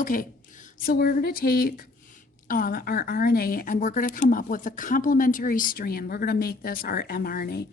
Okay, so we're going to take our RNA and we're going to come up with a complementary strand. We're going to make this our mRNA.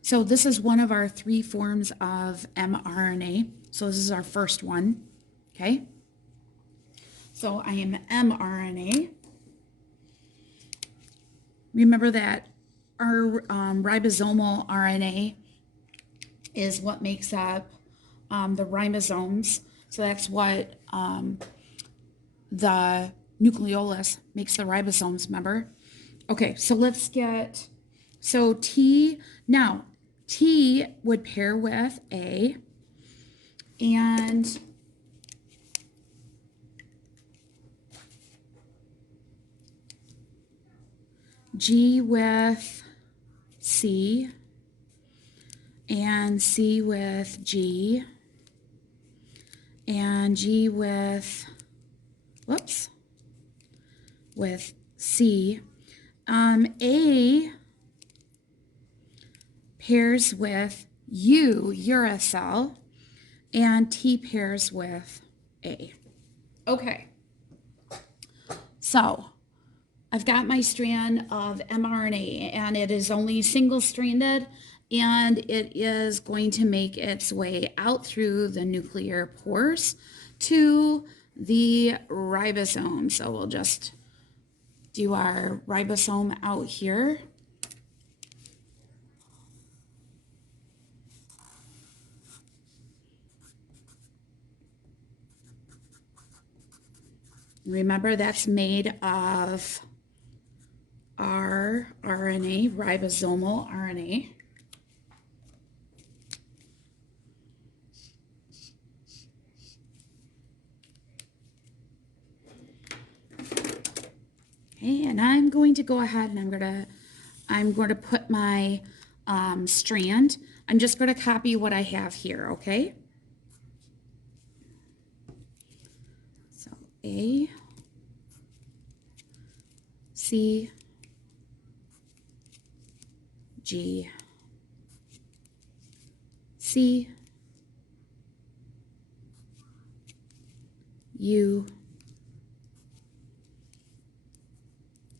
So this is one of our 3 forms of mRNA. So this is our first one, okay? So I am mRNA. Remember that our ribosomal RNA is what makes up the ribosomes. So that's what the nucleolus makes the ribosomes, remember? Okay, so let's get, so T, now T would pair with A, and G with C, and C with G, and G with, whoops, with C. A pairs with U, uracil, and T pairs with A. Okay, so I've got my strand of mRNA, and it is only single-stranded, and it is going to make its way out through the nuclear pores to the ribosome. So we'll just do our ribosome out here. Remember, that's made of our RNA, ribosomal RNA. Okay, and I'm going to go ahead and I'm going to put my strand. I'm just going to copy what I have here, okay? So A, C, G, C, U,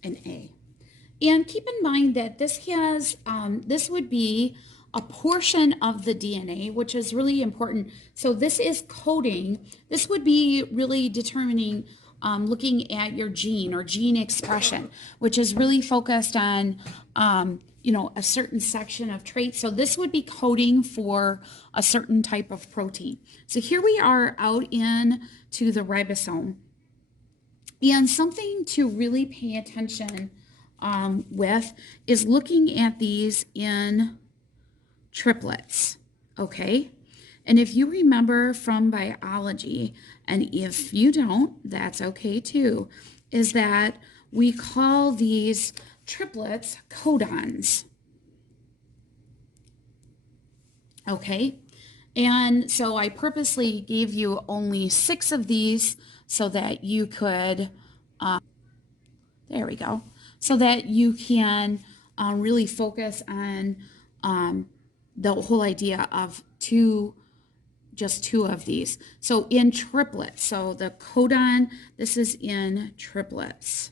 and A. And keep in mind that this has, this would be a portion of the DNA, which is really important. So this is coding. This would be really determining, looking at your gene or gene expression, which is really focused on, you know, a certain section of traits. So this would be coding for a certain type of protein. So here we are out in to the ribosome. And something to really pay attention with is looking at these in triplets, okay? And if you remember from biology, and if you don't, that's okay too, is that we call these triplets codons, okay? And so I purposely gave you only 6 of these so that you could, there we go, so that you can really focus on the whole idea of just two of these. So in triplets, so the codon, this is in triplets,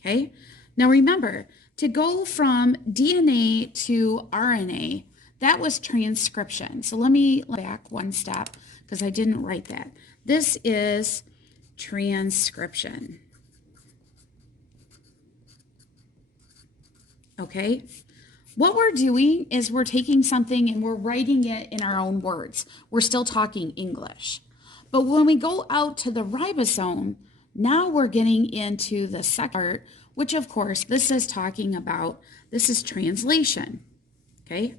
okay? Now remember, to go from DNA to RNA, that was transcription. So let me back one step because I didn't write that. This is transcription. Okay? What we're doing is we're taking something and we're writing it in our own words. We're still talking English. But when we go out to the ribosome, now we're getting into the second part, which of course this is talking about, this is translation. Okay?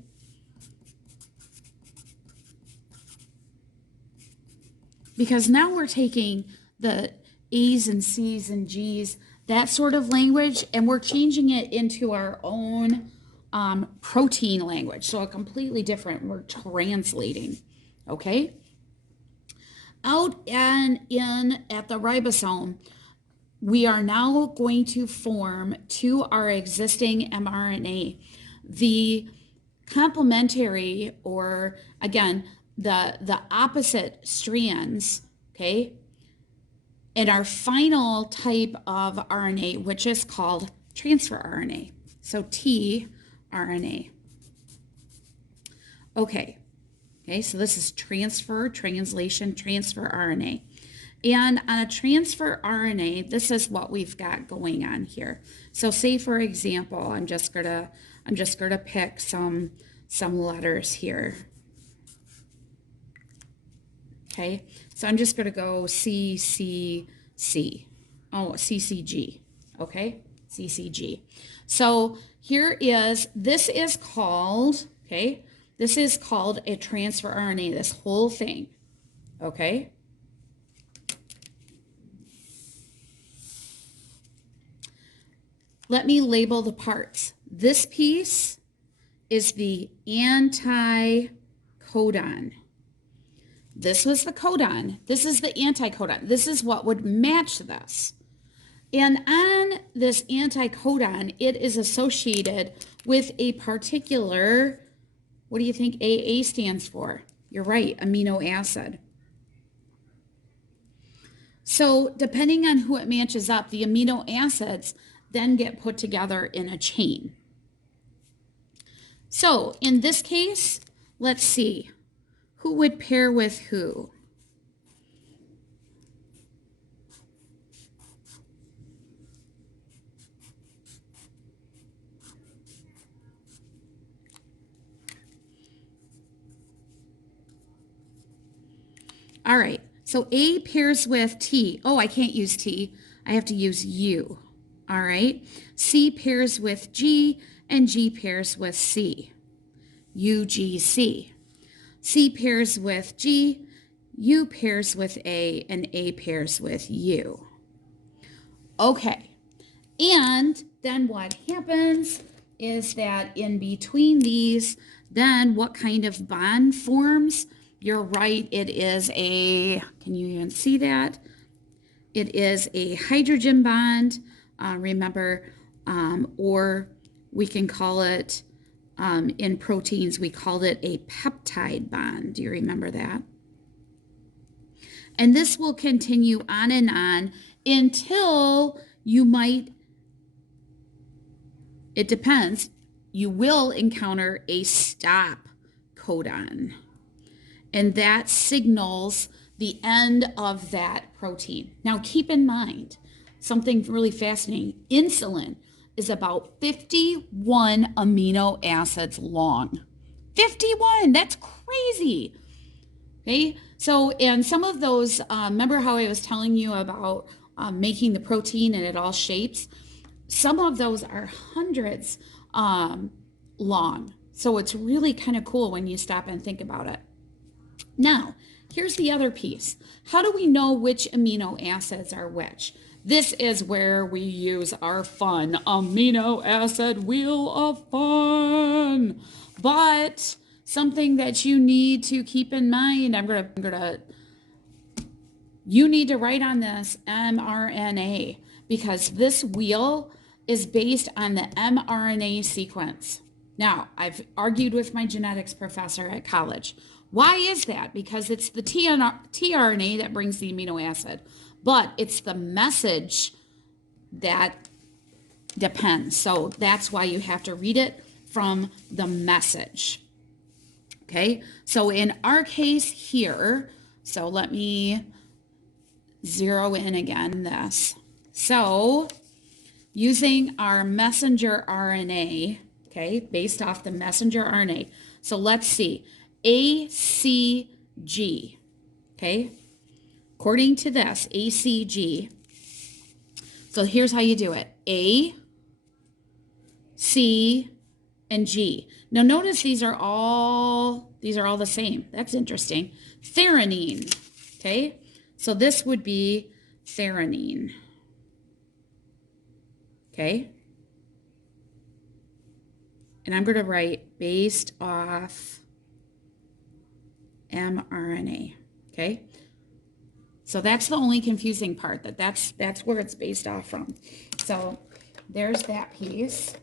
Because now we're taking the A's and C's and G's, that sort of language, and we're changing it into our own protein language. So a completely different, we're translating, okay? Out and in at the ribosome, we are now going to form to our existing mRNA the complementary, or again, the opposite strands, okay, and our final type of RNA, which is called transfer RNA. So tRNA. Okay, so this is transfer, translation, transfer RNA. And on a transfer RNA, this is what we've got going on here. So say, for example, I'm just gonna pick some letters here. Okay, so I'm just gonna go CCC. Oh, CCG. Okay, CCG. So this is called a transfer RNA, this whole thing. Okay. Let me label the parts. This piece is the anticodon. This was the codon. This is the anticodon. This is what would match this. And on this anticodon, it is associated with a particular, what do you think AA stands for? You're right, amino acid. So depending on who it matches up, the amino acids then get put together in a chain. So in this case, let's see, who would pair with who? All right, so A pairs with T. Oh, I can't use T. I have to use U. All right, C pairs with G, and G pairs with C. UGC. C pairs with G, U pairs with A, and A pairs with U. Okay, and then what happens is that in between these, then what kind of bond forms? You're right, it is a, can you even see that? It is a hydrogen bond, remember, or we can call it, in proteins, we called it a peptide bond. Do you remember that? And this will continue on and on until you might, it depends, you will encounter a stop codon. And that signals the end of that protein. Now keep in mind something really fascinating. Insulin is about 51 amino acids long. 51, that's crazy. Okay, so, and some of those, remember how I was telling you about making the protein and it all shapes? Some of those are hundreds long. So it's really kind of cool when you stop and think about it. Now, here's the other piece. How do we know which amino acids are which? This is where we use our fun amino acid wheel of fun. But something that you need to keep in mind, you need to write on this mRNA, because this wheel is based on the mRNA sequence. Now, I've argued with my genetics professor at college. Why is that? Because it's the tRNA that brings the amino acid, but it's the message that depends. So that's why you have to read it from the message. Okay, so in our case here, so let me zero in again this. So using our messenger RNA, okay, based off the messenger RNA. So let's see, ACG, okay, according to this, ACG. So here's how you do it, A, C, and G. Now notice these are all the same. That's interesting. Threonine, okay? So this would be threonine, okay? And I'm going to write based off mRNA, okay? So that's the only confusing part, that's where it's based off from. So there's that piece.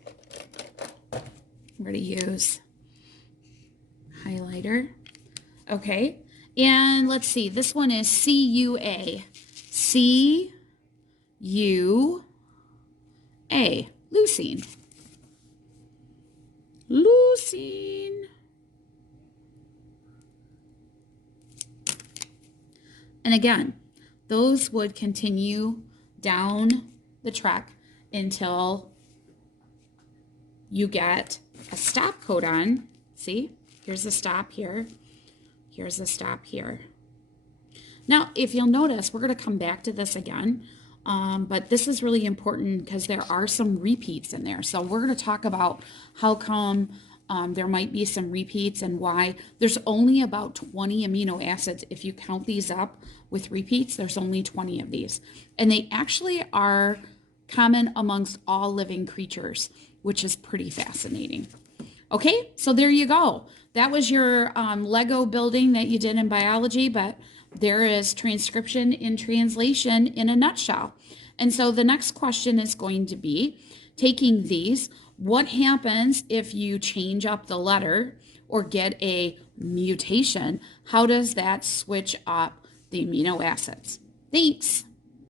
I'm going to use highlighter. Okay, and let's see, this one is CUA. C-U-A, leucine. Leucine. And again, those would continue down the track until you get a stop codon. See, here's a stop here. Here's a stop here. Now, if you'll notice, we're going to come back to this again, but this is really important because there are some repeats in there. So we're going to talk about how come there might be some repeats and why. There's only about 20 amino acids. If you count these up with repeats, there's only 20 of these. And they actually are common amongst all living creatures, which is pretty fascinating. Okay, so there you go. That was your Lego building that you did in biology, but there is transcription in translation in a nutshell. And so the next question is going to be, taking these, what happens if you change up the letter or get a mutation? How does that switch up the amino acids? Thanks.